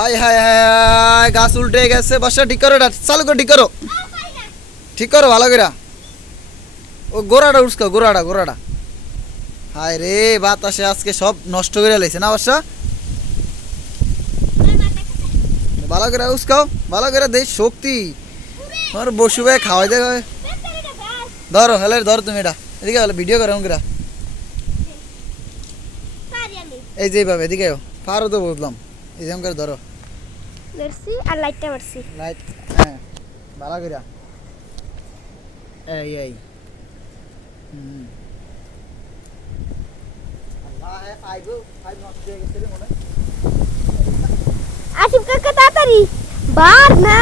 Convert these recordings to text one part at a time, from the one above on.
High high high গাছ উল্টে গেছে বসা ঠিক করো চালু করো, ঠিক করো। ঠিক করো, ভালো করে ও, গোড়াটা উঠছো গোড়াটা গোড়াটা। হায় রে, বাতাসে আজকে সব নষ্ট করে লাইছে না বসা ভালো করে উস্কাও ভালো করে দেই, শক্তি। তোমার বসু ভাই খাওয়াই দেবে ধরো, হেলে, ধরো তুমি এটা। এদিকে হলে ভিডিও করো করে এই যে এইভাবে, এদিকে পারো তো বুঝলাম। যেমন করে ধরো। ধরছি আর লাইটটা মারছি। লাইট হ্যাঁ ভালো করে। এই এই। হুম। আসিফ কাকা তাড়াতাড়ি। বার না?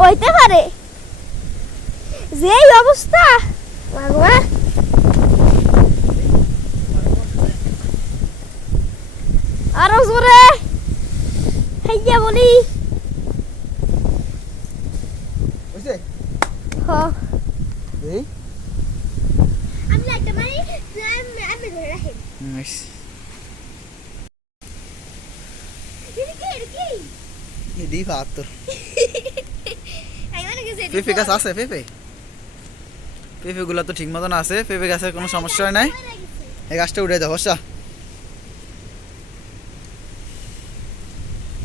হইতে পারে। যেই অবস্থা ভগবান আরও জোরে হাইয়া বলি। বুঝছে হ। এই? আমি লাইটটা মারি আমি ধরে রাখি। নাইস মানে পেঁপে গাছ আছে পেঁপে? পেঁপে গুলা তো ঠিক মতন আছে পেঁপে গাছের কোনো সমস্যা নাই। এই গাছটা উঠে দাও বসা।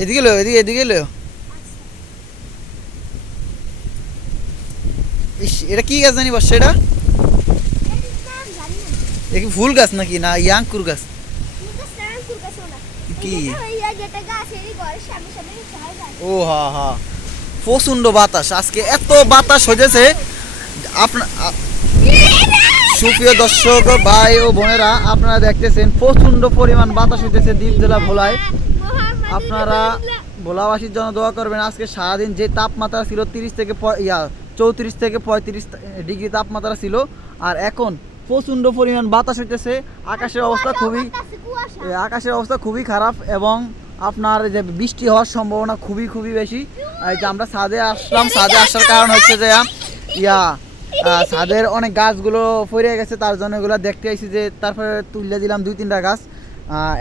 এদিকে লো, এদিকে এদিকে লো। এটা কি গাছ জানি বস এটা? এ ফুল গাছ নাকি? না ইয়াঙ্কুর গাছ। কি? ও, হা হা। প্রচণ্ড বাতাস। আজকে এত বাতাস হয়েছে আপনার সুপ্রিয় দর্শক, ভাই ও বোনেরা, আপনারা দেখতেছেন প্রচণ্ড পরিমাণ বাতাস হইতেছে দ্বীপ জেলা ভোলায়। আপনারা ভোলাবাসীর জন্য দোয়া করবেন, আজকে সারাদিন যে তাপমাত্রা ছিল তিরিশ থেকে ইয়া, চৌত্রিশ থেকে পঁয়ত্রিশ ডিগ্রি তাপমাত্রা ছিল, আর এখন প্রচণ্ড পরিমাণ বাতাস হইতেছে, আকাশের অবস্থা খুবই আকাশের অবস্থা খুবই খারাপ এবং আপনার যে বৃষ্টি হওয়ার সম্ভাবনা খুবই খুবই বেশি। যে আমরা ছাদে আসলাম, ছাদে আসার কারণ হচ্ছে যে, ইয়া ছাদের অনেক গাছগুলো পড়ে গেছে, তার জন্য এগুলো দেখতে আইছি যে তারপরে তুলে দিলাম দুই তিনটা গাছ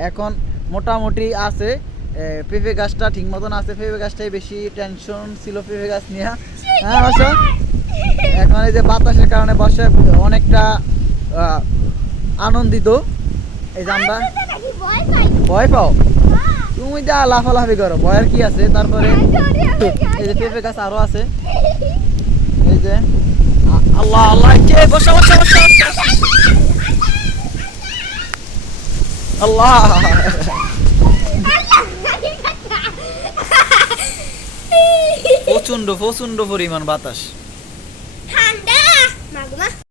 এখন মোটামুটি আছে। পেঁপে গাছটা ঠিক মতন আছে পেঁপে গাছটাই বেশি টেনশন ছিল পেঁপে গাছ নিয়ে। হ্যাঁ বাসা এখন এই যে বাতাসের কারণে বসে অনেকটা আনন্দিত। এই যে আমরা ভয় পাও? তুমি যা লাফালাফি করো ভয়ের কি আছে? তারপরে এই যে পেঁপে গাছ আরও আছে। এই যে আল্লাহ আল্লাহ কে বসা বসা বসা। আল্লাহ। প্রচণ্ড প্রচণ্ড পরিমাণ বাতাস।